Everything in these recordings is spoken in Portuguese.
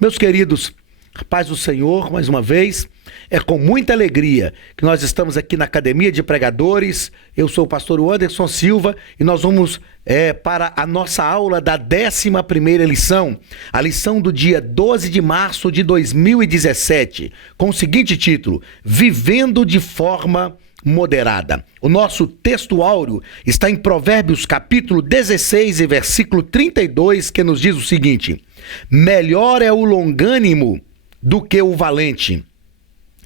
Meus queridos, a paz do Senhor, mais uma vez, é com muita alegria que nós estamos aqui na Academia de Pregadores. Eu sou o pastor Anderson Silva e nós vamos para a nossa aula da 11ª lição, a lição do dia 12 de março de 2017, com o seguinte título: Vivendo de forma moderada. O nosso texto áureo está em Provérbios capítulo 16 e versículo 32, que nos diz o seguinte: melhor é o longânimo do que o valente,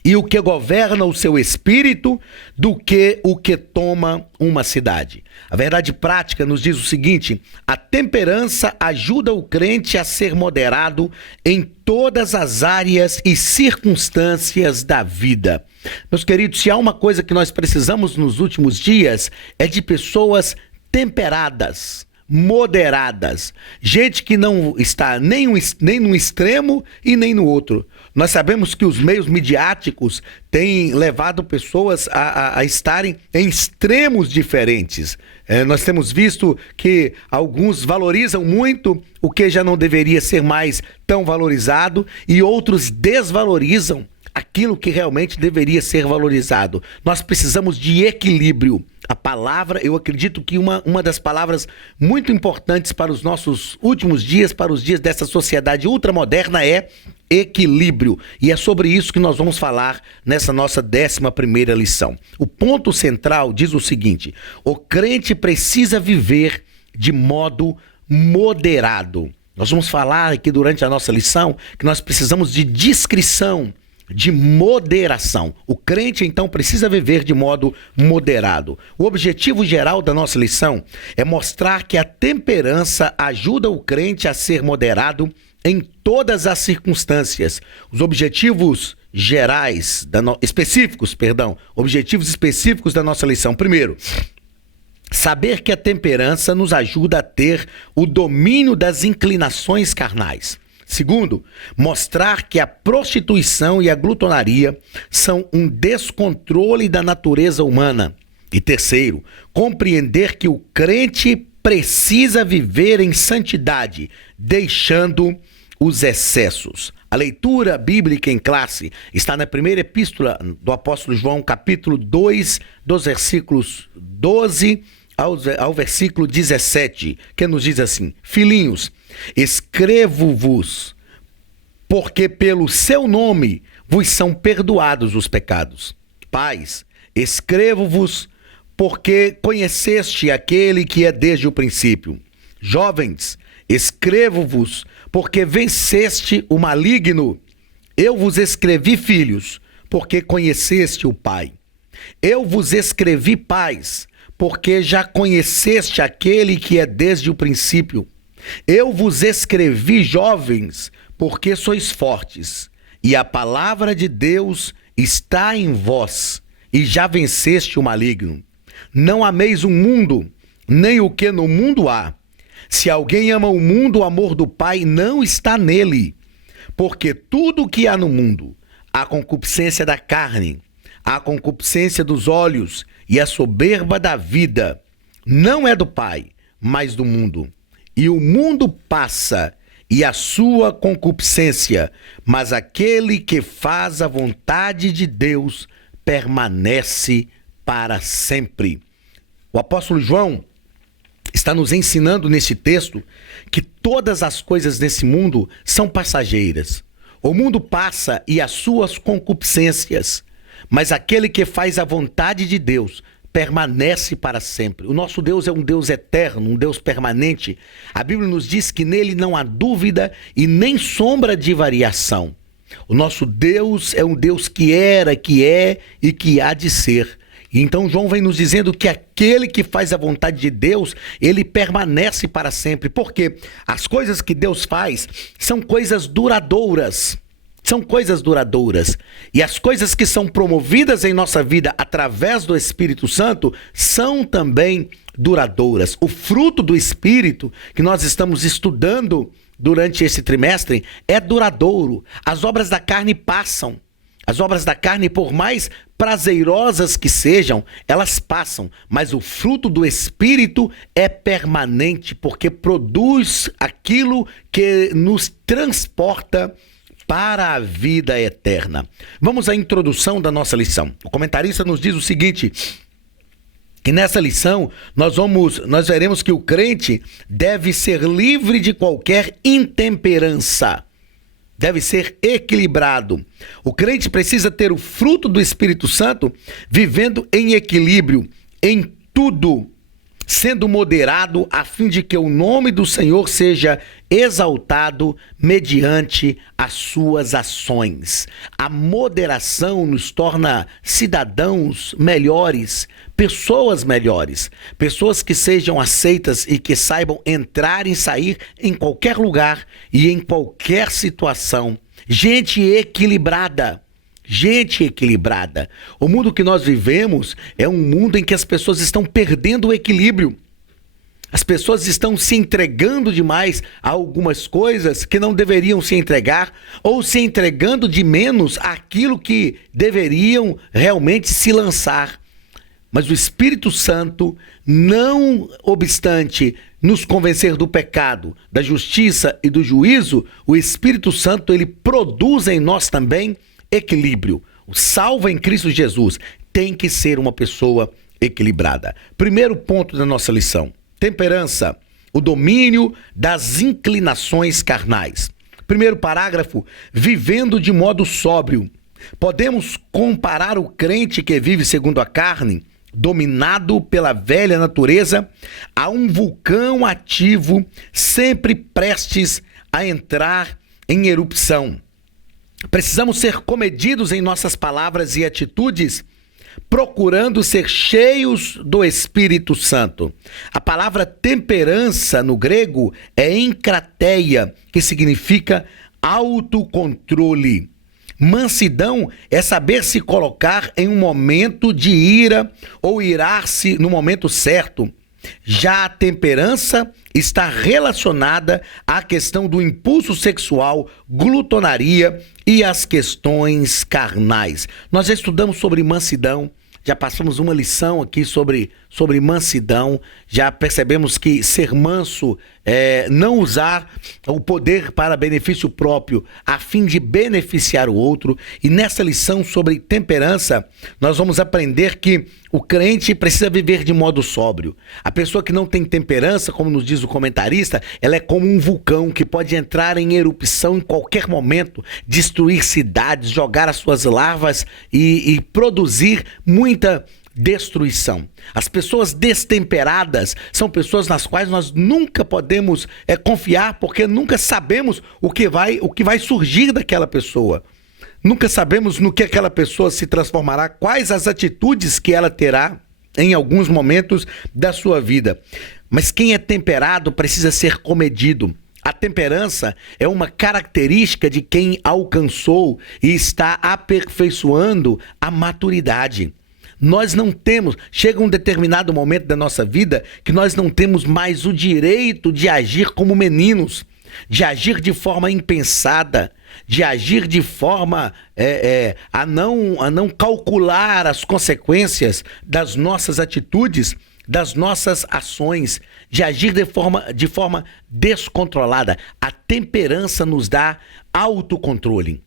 e o que governa o seu espírito do que o que toma uma cidade. A verdade prática nos diz o seguinte: a temperança ajuda o crente a ser moderado em todas as áreas e circunstâncias da vida. Meus queridos, se há uma coisa que nós precisamos nos últimos dias, é de pessoas temperadas, moderadas, gente que não está nem num extremo e nem no outro. Nós sabemos que os meios midiáticos têm levado pessoas a estarem em extremos diferentes. Nós temos visto que alguns valorizam muito o que já não deveria ser mais tão valorizado e outros desvalorizam aquilo que realmente deveria ser valorizado. Nós precisamos de equilíbrio. A palavra, eu acredito que uma das palavras muito importantes para os nossos últimos dias, para os dias dessa sociedade ultramoderna, é equilíbrio. E é sobre isso que nós vamos falar nessa nossa 11ª lição. O ponto central diz o seguinte: o crente precisa viver de modo moderado. Nós vamos falar aqui durante a nossa lição que nós precisamos de discrição, de moderação. O crente, então, precisa viver de modo moderado. O objetivo geral da nossa lição é mostrar que a temperança ajuda o crente a ser moderado em todas as circunstâncias. Os objetivos objetivos específicos da nossa lição. Primeiro, saber que a temperança nos ajuda a ter o domínio das inclinações carnais. Segundo, mostrar que a prostituição e a glutonaria são um descontrole da natureza humana. E terceiro, compreender que o crente precisa viver em santidade, deixando os excessos. A leitura bíblica em classe está na primeira epístola do apóstolo João, capítulo 2, dos versículos 12 ao versículo 17, que nos diz assim: filhinhos, escrevo-vos, porque pelo seu nome vos são perdoados os pecados. Pais, escrevo-vos, porque conheceste aquele que é desde o princípio. Jovens, escrevo-vos, porque venceste o maligno. Eu vos escrevi, filhos, porque conheceste o Pai. Eu vos escrevi, pais, porque já conheceste aquele que é desde o princípio. Eu vos escrevi, jovens, porque sois fortes, e a palavra de Deus está em vós, e já venceste o maligno. Não ameis o mundo, nem o que no mundo há. Se alguém ama o mundo, o amor do Pai não está nele. Porque tudo o que há no mundo, a concupiscência da carne, a concupiscência dos olhos e a soberba da vida, não é do Pai, mas do mundo. E o mundo passa e a sua concupiscência, mas aquele que faz a vontade de Deus permanece para sempre. O apóstolo João está nos ensinando nesse texto que todas as coisas desse mundo são passageiras. O mundo passa e as suas concupiscências, mas aquele que faz a vontade de Deus permanece para sempre. O nosso Deus é um Deus eterno, um Deus permanente. A Bíblia nos diz que nele não há dúvida e nem sombra de variação. O nosso Deus é um Deus que era, que é e que há de ser. E então João vem nos dizendo que aquele que faz a vontade de Deus, ele permanece para sempre. Porque as coisas que Deus faz são coisas duradouras. São coisas duradouras. E as coisas que são promovidas em nossa vida através do Espírito Santo são também duradouras. O fruto do Espírito que nós estamos estudando durante esse trimestre é duradouro. As obras da carne passam. As obras da carne, por mais prazerosas que sejam, elas passam, mas o fruto do Espírito é permanente, porque produz aquilo que nos transporta para a vida eterna. Vamos à introdução da nossa lição. O comentarista nos diz o seguinte, que nessa lição nós veremos que o crente deve ser livre de qualquer intemperança. Deve ser equilibrado. O crente precisa ter o fruto do Espírito Santo vivendo em equilíbrio, em tudo, sendo moderado a fim de que o nome do Senhor seja exaltado mediante as suas ações. A moderação nos torna cidadãos melhores, pessoas melhores, pessoas que sejam aceitas e que saibam entrar e sair em qualquer lugar e em qualquer situação. Gente equilibrada. Gente equilibrada. O mundo que nós vivemos é um mundo em que as pessoas estão perdendo o equilíbrio. As pessoas estão se entregando demais a algumas coisas que não deveriam se entregar, ou se entregando de menos àquilo que deveriam realmente se lançar. Mas o Espírito Santo, não obstante nos convencer do pecado, da justiça e do juízo, o Espírito Santo, ele produz em nós também equilíbrio. O salvo em Cristo Jesus tem que ser uma pessoa equilibrada. Primeiro ponto da nossa lição: temperança, o domínio das inclinações carnais. Primeiro parágrafo: vivendo de modo sóbrio. Podemos comparar o crente que vive segundo a carne, dominado pela velha natureza, a um vulcão ativo, sempre prestes a entrar em erupção. Precisamos ser comedidos em nossas palavras e atitudes, procurando ser cheios do Espírito Santo. A palavra temperança no grego é enkrateia, que significa autocontrole. Mansidão é saber se colocar em um momento de ira ou irar-se no momento certo. Já a temperança está relacionada à questão do impulso sexual, glutonaria e as questões carnais. Nós já estudamos sobre mansidão, já passamos uma lição aqui sobre mansidão, já percebemos que ser manso é não usar o poder para benefício próprio, a fim de beneficiar o outro. E nessa lição sobre temperança, nós vamos aprender que o crente precisa viver de modo sóbrio. A pessoa que não tem temperança, como nos diz o comentarista, ela é como um vulcão que pode entrar em erupção em qualquer momento, destruir cidades, jogar as suas larvas e produzir muita destruição. As pessoas destemperadas são pessoas nas quais nós nunca podemos confiar, porque nunca sabemos o que vai surgir daquela pessoa. Nunca sabemos no que aquela pessoa se transformará, quais as atitudes que ela terá em alguns momentos da sua vida. Mas quem é temperado precisa ser comedido. A temperança é uma característica de quem alcançou e está aperfeiçoando a maturidade. Nós não temos, chega um determinado momento da nossa vida que nós não temos mais o direito de agir como meninos, de agir de forma impensada, de agir de forma a não calcular as consequências das nossas atitudes, das nossas ações, de agir de forma descontrolada. A temperança nos dá autocontrole.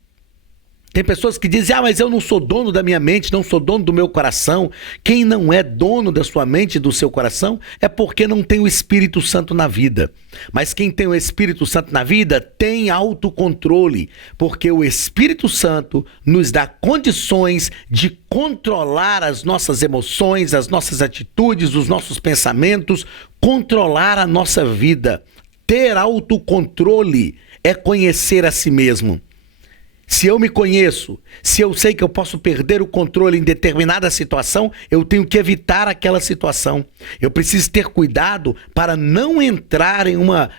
Tem pessoas que dizem, mas eu não sou dono da minha mente, não sou dono do meu coração. Quem não é dono da sua mente e do seu coração é porque não tem o Espírito Santo na vida. Mas quem tem o Espírito Santo na vida tem autocontrole, porque o Espírito Santo nos dá condições de controlar as nossas emoções, as nossas atitudes, os nossos pensamentos, controlar a nossa vida. Ter autocontrole é conhecer a si mesmo. Se eu me conheço, se eu sei que eu posso perder o controle em determinada situação, eu tenho que evitar aquela situação. Eu preciso ter cuidado para não entrar em uma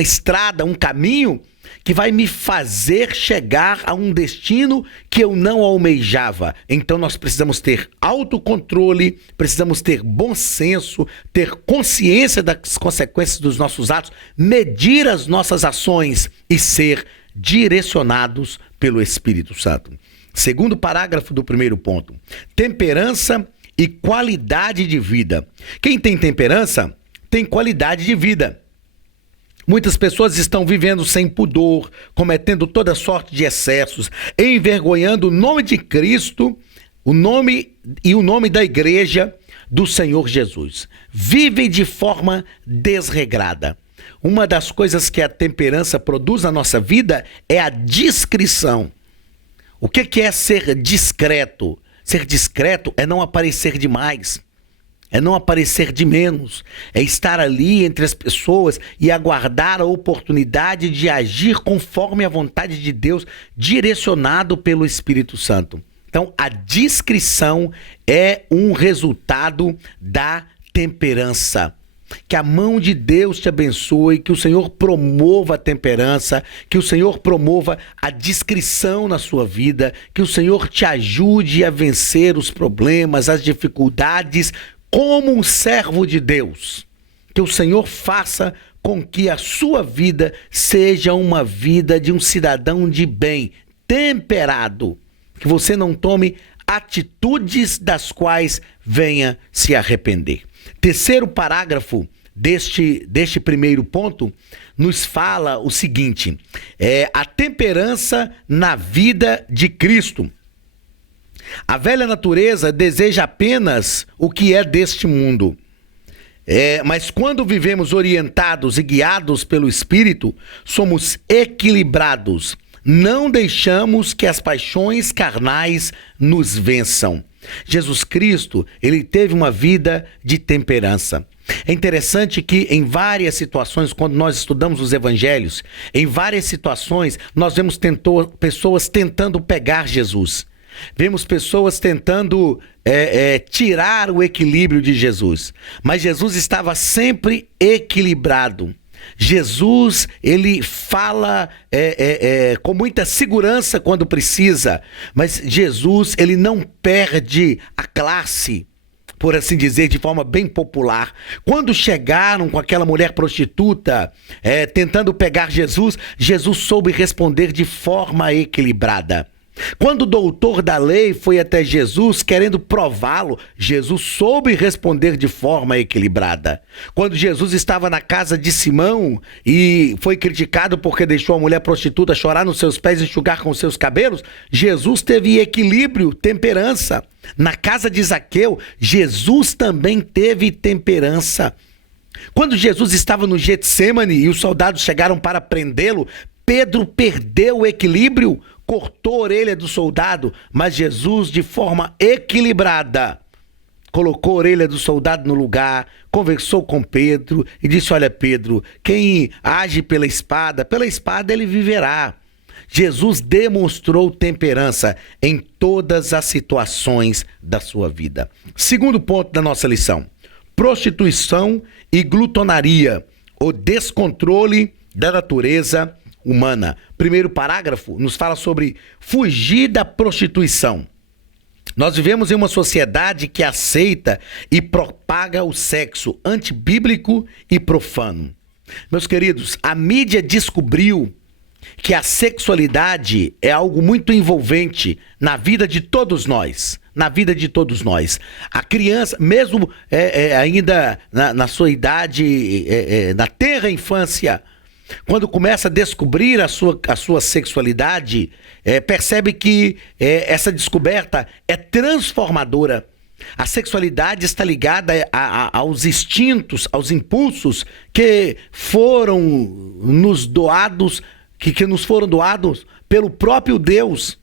estrada, um caminho que vai me fazer chegar a um destino que eu não almejava. Então nós precisamos ter autocontrole, precisamos ter bom senso, ter consciência das consequências dos nossos atos, medir as nossas ações e ser direcionados pelo Espírito Santo. Segundo parágrafo do primeiro ponto: temperança e qualidade de vida. Quem tem temperança tem qualidade de vida. Muitas pessoas estão vivendo sem pudor, cometendo toda sorte de excessos, envergonhando o nome de Cristo, o nome da igreja do Senhor Jesus. Vivem de forma desregrada. Uma das coisas que a temperança produz na nossa vida é a discrição. O que é ser discreto? Ser discreto é não aparecer demais. É não aparecer de menos, é estar ali entre as pessoas e aguardar a oportunidade de agir conforme a vontade de Deus, direcionado pelo Espírito Santo. Então, a discrição é um resultado da temperança. Que a mão de Deus te abençoe, que o Senhor promova a temperança, que o Senhor promova a discrição na sua vida, que o Senhor te ajude a vencer os problemas, as dificuldades, como um servo de Deus. Que o Senhor faça com que a sua vida seja uma vida de um cidadão de bem, temperado. Que você não tome atitudes das quais venha se arrepender. Terceiro parágrafo deste primeiro ponto nos fala o seguinte: a temperança na vida de Cristo. A velha natureza deseja apenas o que é deste mundo. Mas quando vivemos orientados e guiados pelo Espírito, somos equilibrados. Não deixamos que as paixões carnais nos vençam. Jesus Cristo, ele teve uma vida de temperança. É interessante que em várias situações, quando nós estudamos os evangelhos, em várias situações nós vemos pessoas tentando pegar Jesus. Vemos pessoas tentando tirar o equilíbrio de Jesus. Mas Jesus estava sempre equilibrado. Jesus, ele fala com muita segurança quando precisa. Mas Jesus, ele não perde a classe, por assim dizer, de forma bem popular. Quando chegaram com aquela mulher prostituta, tentando pegar Jesus, Jesus soube responder de forma equilibrada. Quando o doutor da lei foi até Jesus querendo prová-lo, Jesus soube responder de forma equilibrada. Quando Jesus estava na casa de Simão e foi criticado porque deixou a mulher prostituta chorar nos seus pés e enxugar com seus cabelos, Jesus teve equilíbrio, temperança. Na casa de Zaqueu, Jesus também teve temperança. Quando Jesus estava no Getsêmani e os soldados chegaram para prendê-lo, Pedro perdeu o equilíbrio, cortou a orelha do soldado, mas Jesus, de forma equilibrada, colocou a orelha do soldado no lugar, conversou com Pedro e disse: olha, Pedro, quem age pela espada ele viverá. Jesus demonstrou temperança em todas as situações da sua vida. Segundo ponto da nossa lição: prostituição e glutonaria, o descontrole da natureza humana. Primeiro parágrafo nos fala sobre fugir da prostituição. Nós vivemos em uma sociedade que aceita e propaga o sexo antibíblico e profano. Meus queridos, a mídia descobriu que a sexualidade é algo muito envolvente na vida de todos nós. Na vida de todos nós. A criança, mesmo ainda na sua idade, na tenra infância, quando começa a descobrir a sua sexualidade, percebe que essa descoberta é transformadora. A sexualidade está ligada aos instintos, aos impulsos que foram nos doados, que nos foram doados pelo próprio Deus.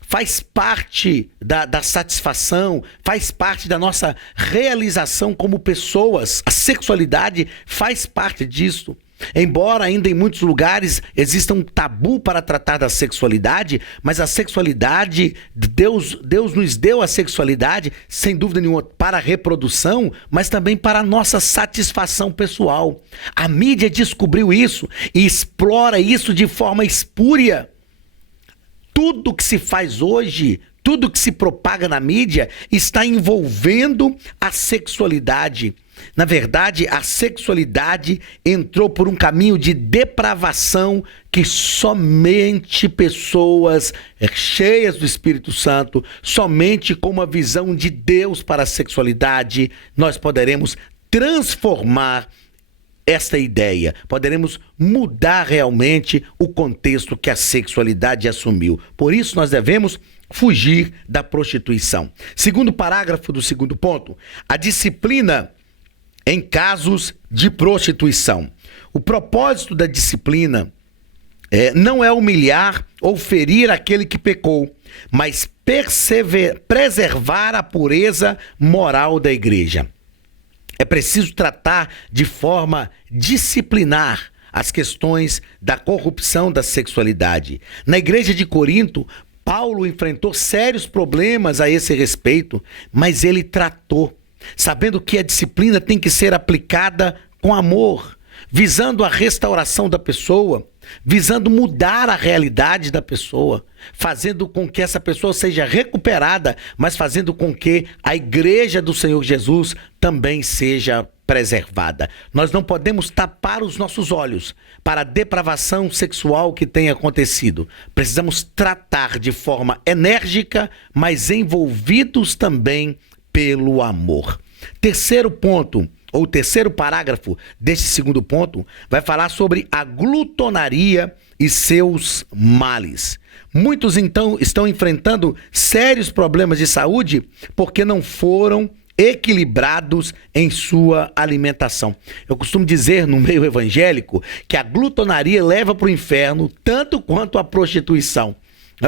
Faz parte da satisfação, faz parte da nossa realização como pessoas. A sexualidade faz parte disso. Embora ainda em muitos lugares exista um tabu para tratar da sexualidade, mas a sexualidade, Deus nos deu a sexualidade, sem dúvida nenhuma, para a reprodução, mas também para a nossa satisfação pessoal. A mídia descobriu isso e explora isso de forma espúria. Tudo que se faz hoje, tudo que se propaga na mídia está envolvendo a sexualidade. Na verdade, a sexualidade entrou por um caminho de depravação que somente pessoas cheias do Espírito Santo, somente com uma visão de Deus para a sexualidade, nós poderemos transformar esta ideia, poderemos mudar realmente o contexto que a sexualidade assumiu. Por isso nós devemos fugir da prostituição. Segundo parágrafo do segundo ponto, a disciplina em casos de prostituição. O propósito da disciplina não é humilhar ou ferir aquele que pecou, mas preservar a pureza moral da igreja. É preciso tratar de forma disciplinar as questões da corrupção da sexualidade. Na igreja de Corinto, Paulo enfrentou sérios problemas a esse respeito, mas ele tratou, sabendo que a disciplina tem que ser aplicada com amor, visando a restauração da pessoa, visando mudar a realidade da pessoa, fazendo com que essa pessoa seja recuperada, mas fazendo com que a igreja do Senhor Jesus também seja preservada. Nós não podemos tapar os nossos olhos para a depravação sexual que tem acontecido. Precisamos tratar de forma enérgica, mas envolvidos também pelo amor. Terceiro ponto, ou terceiro parágrafo deste segundo ponto, vai falar sobre a glutonaria e seus males. Muitos, então, estão enfrentando sérios problemas de saúde porque não foram equilibrados em sua alimentação. Eu costumo dizer no meio evangélico que a glutonaria leva para o inferno tanto quanto a prostituição.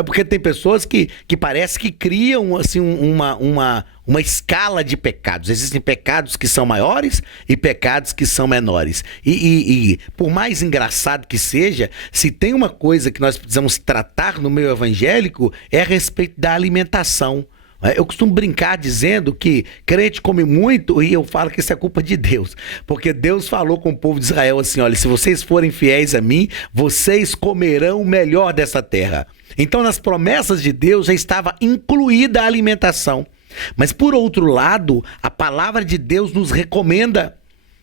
Porque tem pessoas que parece que criam assim, uma escala de pecados. Existem pecados que são maiores e pecados que são menores. E por mais engraçado que seja, se tem uma coisa que nós precisamos tratar no meio evangélico, é a respeito da alimentação. Eu costumo brincar dizendo que crente come muito e eu falo que isso é culpa de Deus. Porque Deus falou com o povo de Israel assim, olha, se vocês forem fiéis a mim, vocês comerão o melhor dessa terra. Então nas promessas de Deus já estava incluída a alimentação. Mas por outro lado, a palavra de Deus nos recomenda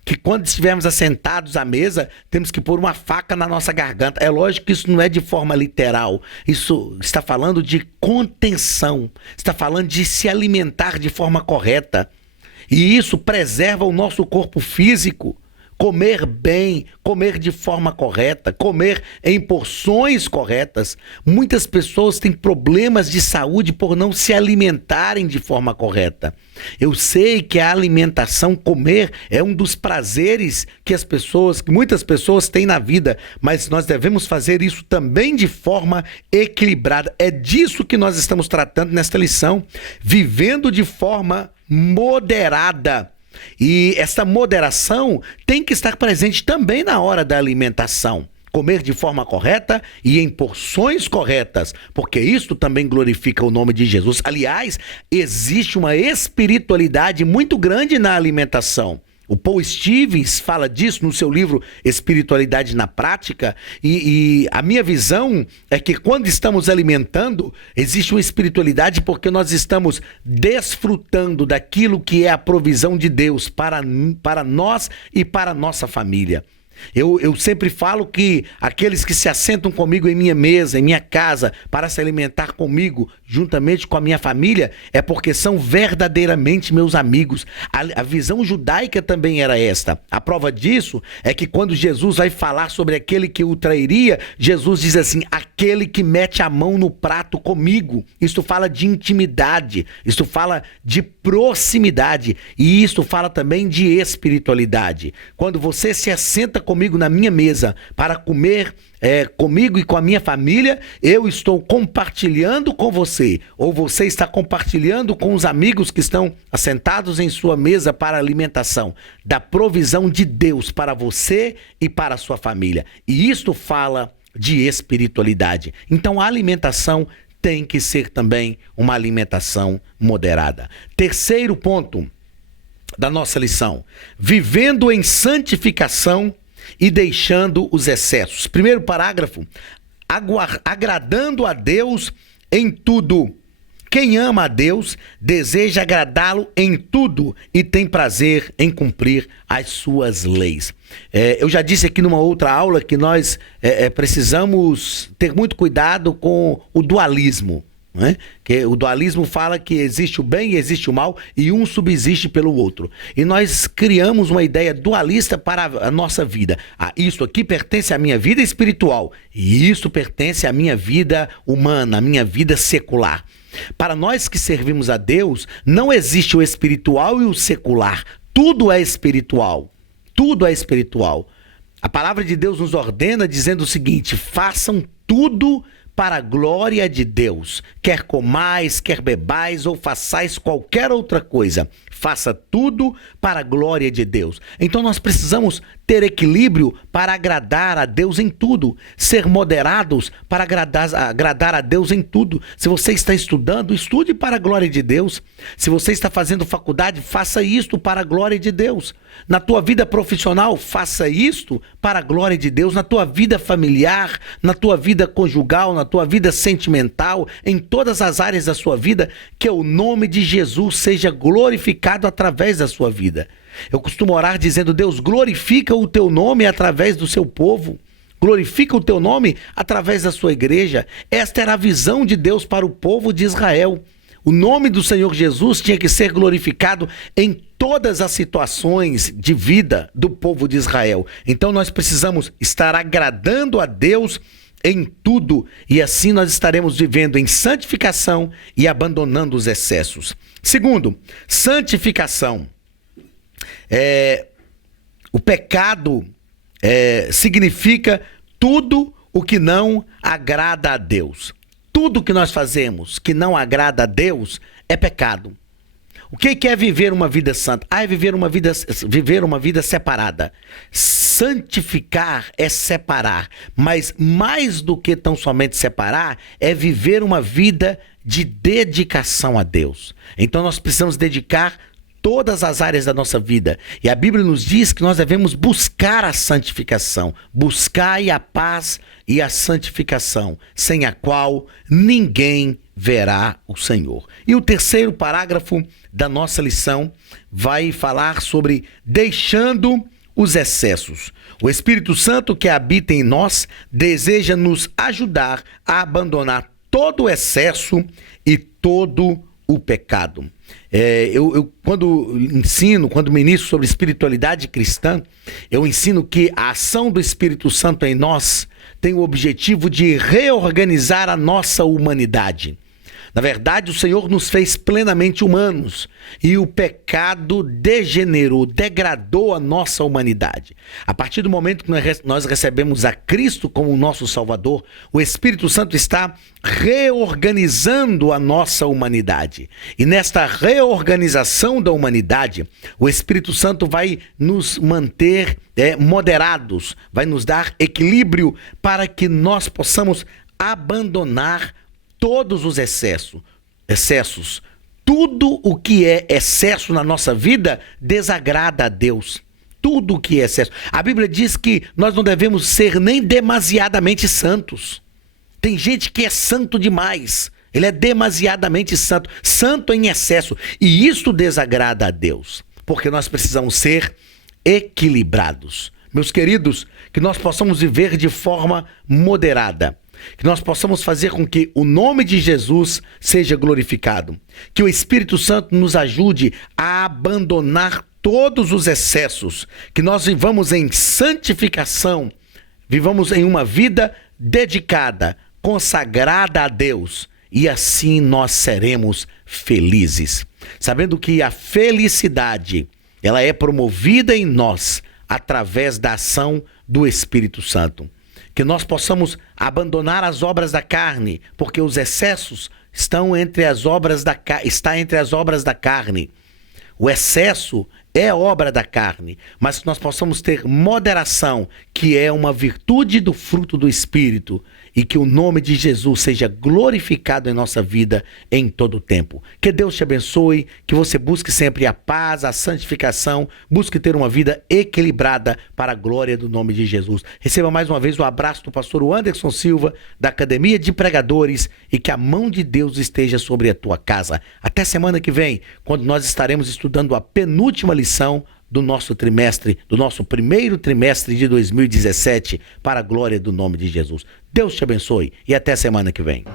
que quando estivermos assentados à mesa, temos que pôr uma faca na nossa garganta. É lógico que isso não é de forma literal. Isso está falando de contenção. Está falando de se alimentar de forma correta. E isso preserva o nosso corpo físico. Comer bem, comer de forma correta, comer em porções corretas. Muitas pessoas têm problemas de saúde por não se alimentarem de forma correta. Eu sei que a alimentação, comer, é um dos prazeres que muitas pessoas têm na vida, mas nós devemos fazer isso também de forma equilibrada. É disso que nós estamos tratando nesta lição, vivendo de forma moderada. E essa moderação tem que estar presente também na hora da alimentação. Comer de forma correta e em porções corretas, porque isso também glorifica o nome de Jesus. Aliás, existe uma espiritualidade muito grande na alimentação. O Paul Stevens fala disso no seu livro Espiritualidade na Prática, e a minha visão é que quando estamos alimentando, existe uma espiritualidade porque nós estamos desfrutando daquilo que é a provisão de Deus para nós e para a nossa família. Eu sempre falo que aqueles que se assentam comigo em minha mesa, em minha casa, para se alimentar comigo, juntamente com a minha família, é porque são verdadeiramente meus amigos. A visão judaica também era esta. A prova disso é que quando Jesus vai falar sobre aquele que o trairia, Jesus diz assim, aquele que mete a mão no prato comigo. Isto fala de intimidade, isto fala de proximidade e isto fala também de espiritualidade. Quando você se assenta comigo na minha mesa para comer comigo e com a minha família, eu estou compartilhando com você, ou você está compartilhando com os amigos que estão assentados em sua mesa para alimentação, da provisão de Deus para você e para a sua família. E isto fala de espiritualidade. Então a alimentação tem que ser também uma alimentação moderada. Terceiro ponto da nossa lição: vivendo em santificação e deixando os excessos. Primeiro parágrafo: agradando a Deus em tudo, Quem ama a Deus deseja agradá-lo em tudo e tem prazer em cumprir as suas leis. Eu já disse aqui numa outra aula que nós precisamos ter muito cuidado com o dualismo. Né? Que o dualismo fala que existe o bem e existe o mal e um subsiste pelo outro. E nós criamos uma ideia dualista para a nossa vida. Isso aqui pertence à minha vida espiritual e isso pertence à minha vida humana, à minha vida secular. Para nós que servimos a Deus, não existe o espiritual e o secular. Tudo é espiritual. Tudo é espiritual. A palavra de Deus nos ordena dizendo o seguinte: façam tudo para a glória de Deus. Quer comais, quer bebais ou façais qualquer outra coisa, faça tudo para a glória de Deus. Então nós precisamos ter equilíbrio para agradar a Deus em tudo, ser moderados para agradar a Deus em tudo. Se você está estudando, estude para a glória de Deus. Se você está fazendo faculdade, faça isto para a glória de Deus. Na tua vida profissional, faça isto para a glória de Deus. Na tua vida familiar, na tua vida conjugal, na tua vida sentimental, em todas as áreas da sua vida, que o nome de Jesus seja glorificado através da sua vida. Eu costumo orar dizendo: Deus, glorifica o teu nome através do seu povo. Glorifica o teu nome através da sua igreja. Esta era a visão de Deus para o povo de Israel. O nome do Senhor Jesus tinha que ser glorificado em todas as situações de vida do povo de Israel. Então nós precisamos estar agradando a Deus em tudo, e assim nós estaremos vivendo em santificação e abandonando os excessos. Segundo, santificação. O pecado significa tudo o que não agrada a Deus. Tudo que nós fazemos que não agrada a Deus é pecado. O que é viver uma vida santa? É viver uma vida separada. Santificar é separar, mas mais do que tão somente separar, é viver uma vida de dedicação a Deus. Então nós precisamos dedicar todas as áreas da nossa vida. E a Bíblia nos diz que nós devemos buscar a santificação. Buscai a paz e a santificação, sem a qual ninguém verá o Senhor. E o terceiro parágrafo da nossa lição vai falar sobre deixando os excessos. O Espírito Santo que habita em nós deseja nos ajudar a abandonar todo o excesso e todo o pecado. Quando ministro sobre espiritualidade cristã, eu ensino que a ação do Espírito Santo em nós tem o objetivo de reorganizar a nossa humanidade. Na verdade, o Senhor nos fez plenamente humanos e o pecado degradou a nossa humanidade. A partir do momento que nós recebemos a Cristo como nosso Salvador, o Espírito Santo está reorganizando a nossa humanidade. E nesta reorganização da humanidade, o Espírito Santo vai nos manter moderados, vai nos dar equilíbrio para que nós possamos abandonar todos os excessos. Tudo o que é excesso na nossa vida desagrada a Deus. Tudo o que é excesso. A Bíblia diz que nós não devemos ser nem demasiadamente santos. Tem gente que é santo demais. Ele é demasiadamente santo. Santo em excesso. E isso desagrada a Deus. Porque nós precisamos ser equilibrados. Meus queridos, que nós possamos viver de forma moderada. Que nós possamos fazer com que o nome de Jesus seja glorificado. Que o Espírito Santo nos ajude a abandonar todos os excessos. Que nós vivamos em santificação. Vivamos em uma vida dedicada, consagrada a Deus. E assim nós seremos felizes. Sabendo que a felicidade, ela é promovida em nós através da ação do Espírito Santo. Que nós possamos abandonar as obras da carne, porque os excessos estão entre as obras da carne. O excesso é obra da carne, mas que nós possamos ter moderação, que é uma virtude do fruto do Espírito, e que o nome de Jesus seja glorificado em nossa vida em todo o tempo. Que Deus te abençoe, que você busque sempre a paz, a santificação, busque ter uma vida equilibrada para a glória do nome de Jesus. Receba mais uma vez o abraço do pastor Anderson Silva, da Academia de Pregadores, e que a mão de Deus esteja sobre a tua casa. Até semana que vem, quando nós estaremos estudando a penúltima lição do nosso trimestre, do nosso primeiro trimestre de 2017, para a glória do nome de Jesus. Deus te abençoe e até semana que vem.